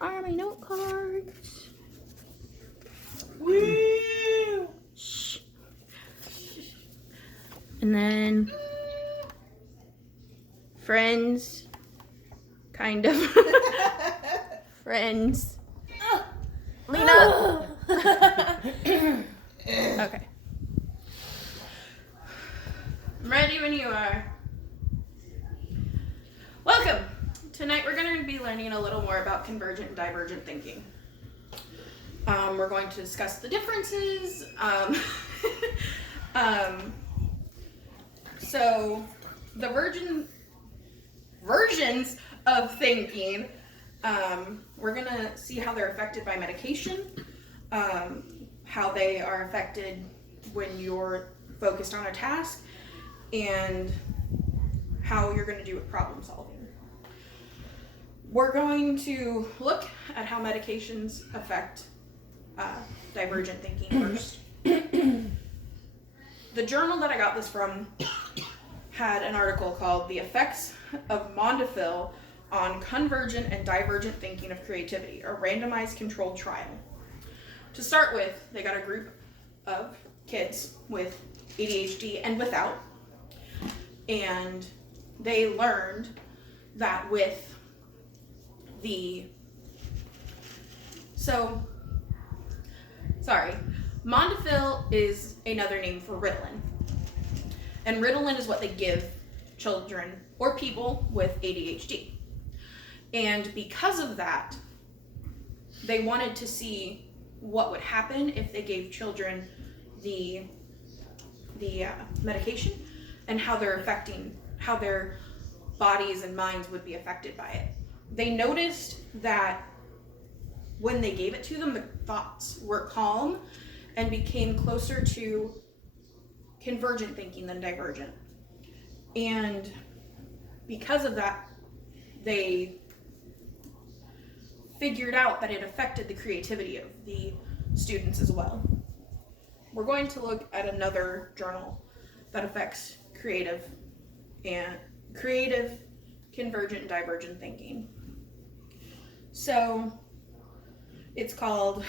are my note cards. Woo! Shh. And then friends, kind of. Friends. Lena. Okay. I'm ready when you are. Welcome. Tonight we're going to be learning a little more about convergent and divergent thinking. We're going to discuss the differences. So the versions of thinking, we're going to see how they're affected by medication, how they are affected when you're focused on a task, and how you're going to do with problem solving. We're going to look at how medications affect divergent thinking first. The journal that I got this from had an article called The Effects of Mondafil on Convergent and Divergent Thinking of Creativity, a randomized controlled trial. To start with, they got a group of kids with ADHD and without, and they learned that with Mondafil is another name for Ritalin. And Ritalin is what they give children or people with ADHD. And because of that, they wanted to see what would happen if they gave children the medication and how their bodies and minds would be affected by it. They noticed that when they gave it to them, the thoughts were calm and became closer to convergent thinking than divergent. And because of that, they figured out that it affected the creativity of the students as well. We're going to look at another journal that affects creative, convergent, and divergent thinking. So it's called,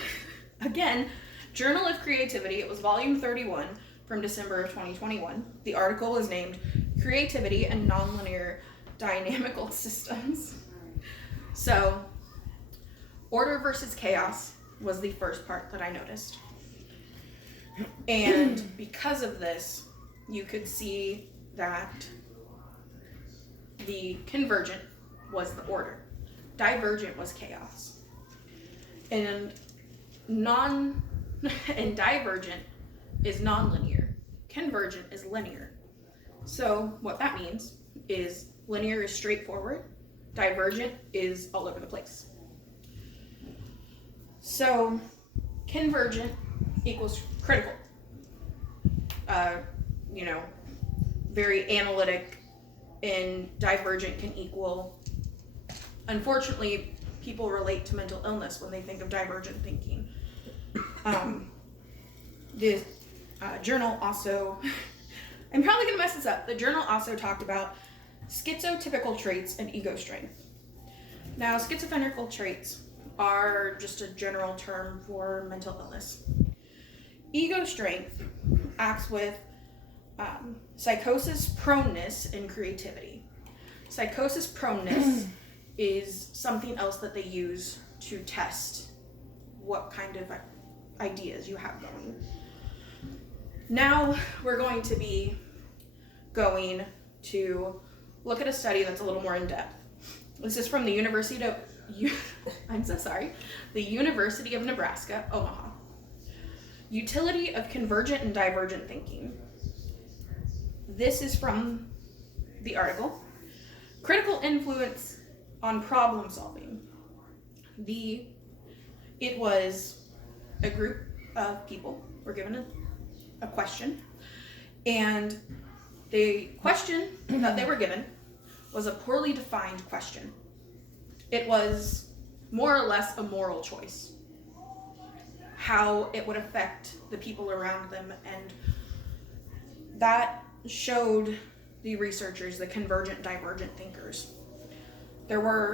again, Journal of Creativity. It was volume 31 from December of 2021. The article is named Creativity and Nonlinear Dynamical Systems. So order versus chaos was the first part that I noticed. And because of this, you could see that the convergent was the order. Divergent was chaos. And divergent is nonlinear. Convergent is linear. So what that means is linear is straightforward. Divergent is all over the place. So convergent equals critical. Very analytic, and divergent can equal, unfortunately, people relate to mental illness when they think of divergent thinking. The journal also, I'm probably going to mess this up, the journal also talked about schizotypical traits and ego strength. Now, schizophrenical traits are just a general term for mental illness. Ego strength acts with psychosis proneness and creativity. Psychosis proneness is something else that they use to test what kind of ideas you have going. Now we're going to be going to look at a study that's a little more in depth. This is from the University of Nebraska, Omaha. Utility of convergent and divergent thinking. This is from the article. Critical influence on problem solving. It was a group of people were given a question, and the question that they were given was a poorly defined question. It was more or less a moral choice, how it would affect the people around them, and that showed the researchers, the convergent, divergent thinkers. There were